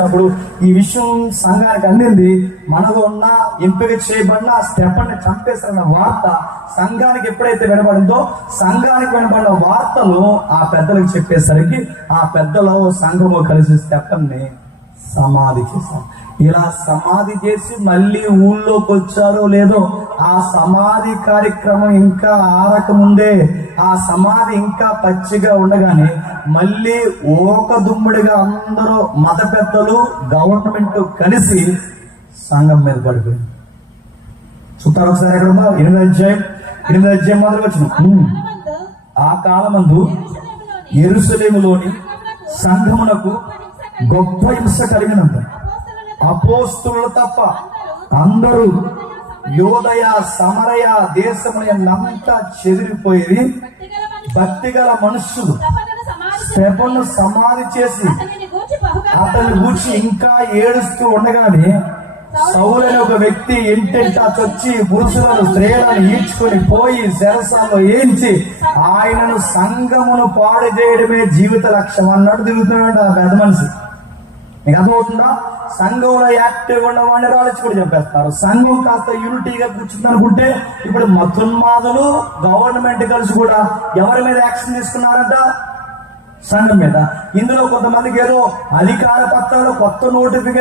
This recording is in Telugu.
చేసినప్పుడు ఈ విషయం సంఘానికి అందింది. మనలో ఉన్న ఎంపిక చేయబడిన స్టెఫన్ని చంపేస్తారన్న వార్త సంఘానికి ఎప్పుడైతే వినబడిందో, సంఘానికి వినబడిన వార్తలు ఆ పెద్దలకు చెప్పేసరికి ఆ పెద్దలు సంఘము కలిసి స్టెఫన్ని సమాధి చేశారు. ఇలా సమాధి చేసి మళ్ళీ ఊళ్ళోకి వచ్చారో లేదో, ఆ సమాధి కార్యక్రమం ఇంకా ఆరకముందే, ఆ సమాధి ఇంకా పచ్చిగా ఉండగానే మళ్ళీ ఓక దుమ్ముడిగా అందరూ మత పెద్దలు గవర్నమెంట్ కలిసి సంఘం మీద పడిపోయింది. చూస్తారు ఒకసారి ఎక్కడ 8వ అధ్యాయం మొదలు వచ్చిన. ఆ కాలమందు యెరూషలేములోని సంఘమునకు గొప్ప హింస కలిగినంత అపోస్తులు తప్ప అందరూ యోదయ సమరయ దేశమునంతా చెదిరిపోయి భక్తిగల మనుషులు స్టెఫనును సమాధి చేసి అతని గూర్చి ఇంకా ఏడుస్తూ ఉండగానే సౌలు అనే ఒక వ్యక్తి ఇంటింటా చొచ్చి పురుషులను స్త్రీలను ఈడ్చుకొని పోయి శరసాల్లో ఏంచి ఆయనను సంఘమును పాడు చేయడమే జీవిత లక్ష్యం అన్నట్టు తిరుగుతున్నాడు ఆ పెద్ద మనిషి. మీకు అర్థమవుతుందా? సంఘంలో యాక్టివ్గా ఉన్న వాడిని రాలిచ్చి కూడా చంపేస్తారు. సంఘం కాస్త యూనిటీగా కూర్చుంది అనుకుంటే ఇప్పుడు మతోన్మాదులు గవర్నమెంట్ కలిసి కూడా ఎవరి మీద యాక్షన్ తీసుకున్నారంట? సంఘం మీద. ఇందులో కొంతమందికి ఏదో అధికార పత్రాలు, కొత్త నోటిఫికేషన్